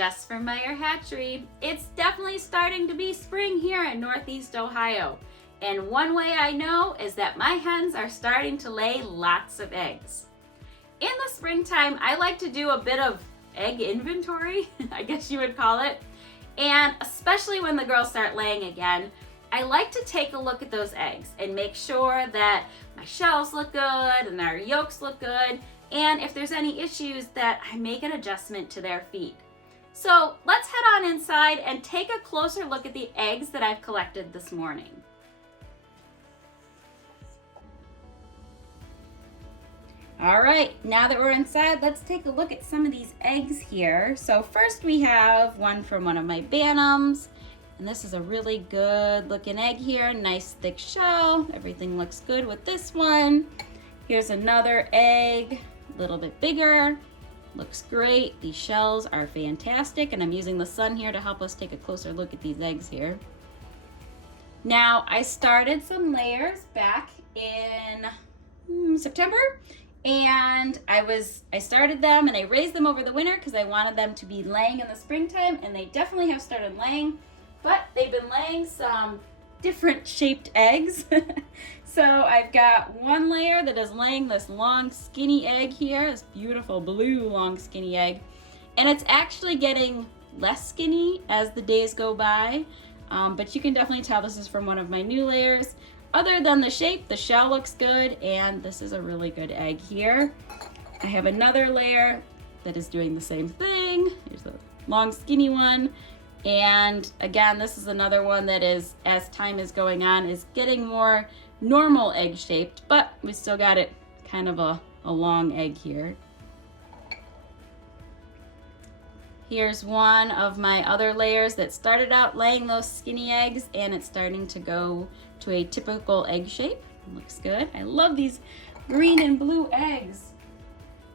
Jess from Meyer Hatchery. It's definitely starting to be spring here in Northeast Ohio. And one way I know is that my hens are starting to lay lots of eggs. In the springtime, I like to do a bit of egg inventory, I guess you would call it. And especially when the girls start laying again, I like to take a look at those eggs and make sure that my shells look good and their yolks look good. And if there's any issues, that I make an adjustment to their feed. So let's head on inside and take a closer look at the eggs that I've collected this morning. All right, now that we're inside, let's take a look at some of these eggs here. So first we have one from one of my Bantams, and this is a really good looking egg here, nice thick shell. Everything looks good with this one. Here's another egg, a little bit bigger, looks great. These shells are fantastic, and I'm using the sun here to help us take a closer look at these eggs here. Now, I started some layers back in September, and I started them and I raised them over the winter because I wanted them to be laying in the springtime, and they definitely have started laying, but they've been laying some different shaped eggs. So I've got one layer that is laying this long skinny egg here, this beautiful blue long skinny egg, and it's actually getting less skinny as the days go by, but you can definitely tell this is from one of my new layers. Other than the shape, the shell looks good, and this is a really good egg here. I have another layer that is doing the same thing. Here's a long skinny one. And again, this is another one that is, as time is going on, is getting more normal egg shaped, but we still got it kind of a long egg here. Here's one of my other layers that started out laying those skinny eggs, and it's starting to go to a typical egg shape. Looks good. I love these green and blue eggs.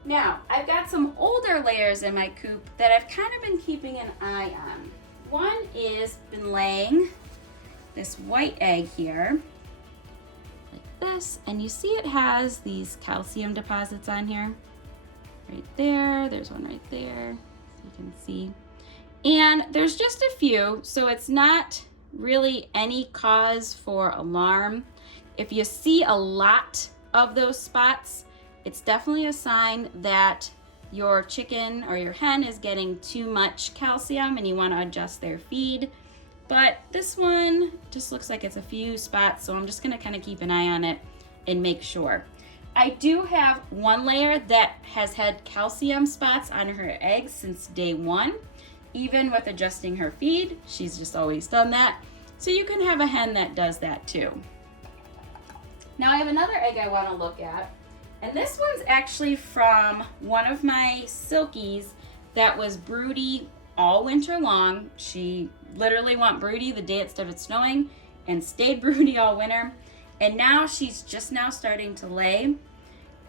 Now, I've got some older layers in my coop that I've kind of been keeping an eye on. One is been laying this white egg here, like this, and you see it has these calcium deposits on here. Right there, there's one right there, so you can see. And there's just a few, so it's not really any cause for alarm. If you see a lot of those spots, it's definitely a sign that your chicken or your hen is getting too much calcium and you want to adjust their feed. But this one just looks like it's a few spots, so I'm just going to kind of keep an eye on it and make sure. I do have one layer that has had calcium spots on her eggs since day one. Even with adjusting her feed, she's just always done that. So you can have a hen that does that too. Now I have another egg I want to look at. And this one's actually from one of my silkies that was broody all winter long. She literally went broody the day it started snowing and stayed broody all winter. And now she's just now starting to lay.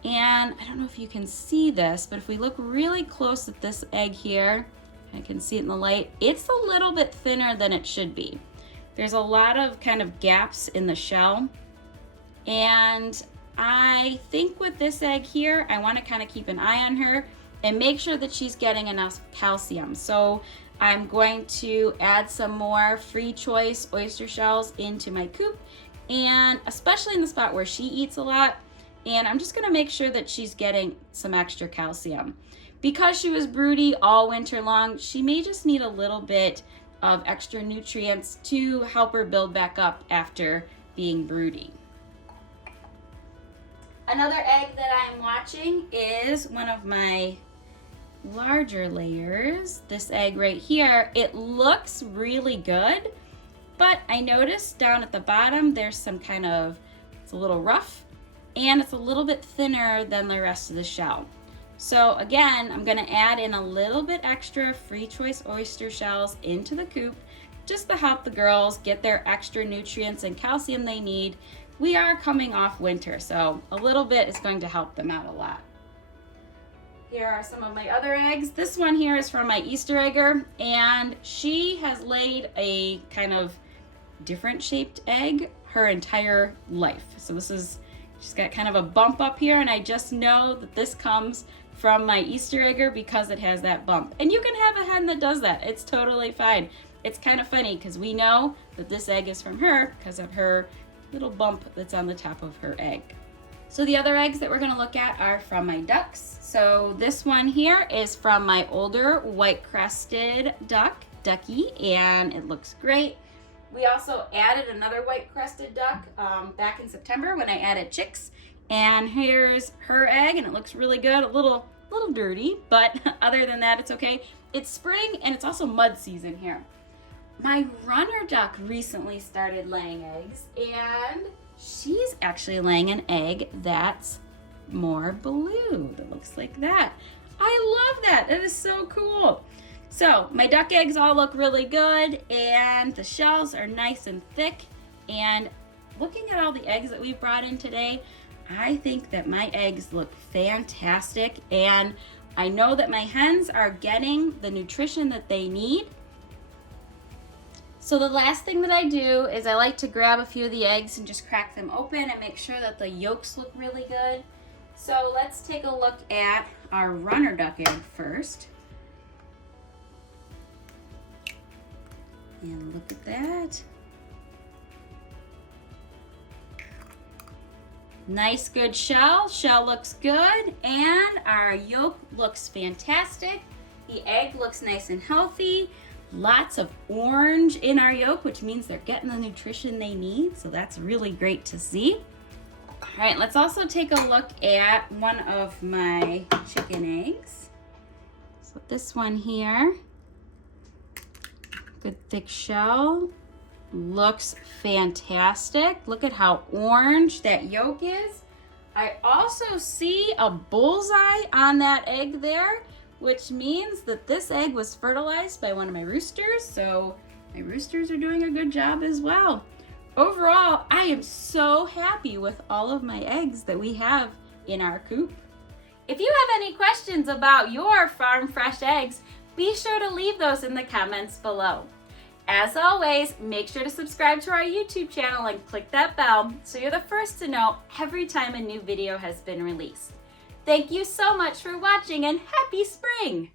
And I don't know if you can see this, but if we look really close at this egg here, I can see it in the light, it's a little bit thinner than it should be. There's a lot of kind of gaps in the shell. And I think with this egg here, I want to kind of keep an eye on her and make sure that she's getting enough calcium. So I'm going to add some more free choice oyster shells into my coop, and especially in the spot where she eats a lot. And I'm just going to make sure that she's getting some extra calcium. Because she was broody all winter long, she may just need a little bit of extra nutrients to help her build back up after being broody. Another egg that I'm watching is one of my larger layers. This egg right here, it looks really good, but I noticed down at the bottom there's some kind of, it's a little rough, and it's a little bit thinner than the rest of the shell. So again, I'm gonna add in a little bit extra free choice oyster shells into the coop just to help the girls get their extra nutrients and calcium they need. We are coming off winter, so a little bit is going to help them out a lot. Here are some of my other eggs. This one here is from my Easter egger, and she has laid a kind of different shaped egg her entire life. So this is, she's got kind of a bump up here, and I just know that this comes from my Easter egger because it has that bump. And you can have a hen that does that. It's totally fine. It's kind of funny because we know that this egg is from her because of her little bump that's on the top of her egg. So the other eggs that we're going to look at are from my ducks. So this one here is from my older white-crested ducky, and it looks great. We also added another white-crested duck back in September when I added chicks. And here's her egg, and it looks really good. A little dirty, but other than that, it's okay. It's spring, and it's also mud season here. My runner duck recently started laying eggs, and she's actually laying an egg that's more blue. It looks like that. I love that. That is so cool. So my duck eggs all look really good, and the shells are nice and thick. And looking at all the eggs that we've brought in today, I think that my eggs look fantastic, and I know that my hens are getting the nutrition that they need. So the last thing that I do is I like to grab a few of the eggs and just crack them open and make sure that the yolks look really good. So let's take a look at our runner duck egg first. And look at that. Nice, good shell. Shell looks good, and our yolk looks fantastic. The egg looks nice and healthy. Lots of orange in our yolk, which means they're getting the nutrition they need, so that's really great to see. All right, let's also take a look at one of my chicken eggs. So this one here, good thick shell, looks fantastic. Look at how orange that yolk is. I also see a bullseye on that egg there, which means that this egg was fertilized by one of my roosters, so my roosters are doing a good job as well. Overall, I am so happy with all of my eggs that we have in our coop. If you have any questions about your farm fresh eggs, be sure to leave those in the comments below. As always, make sure to subscribe to our YouTube channel and click that bell so you're the first to know every time a new video has been released. Thank you so much for watching, and happy spring!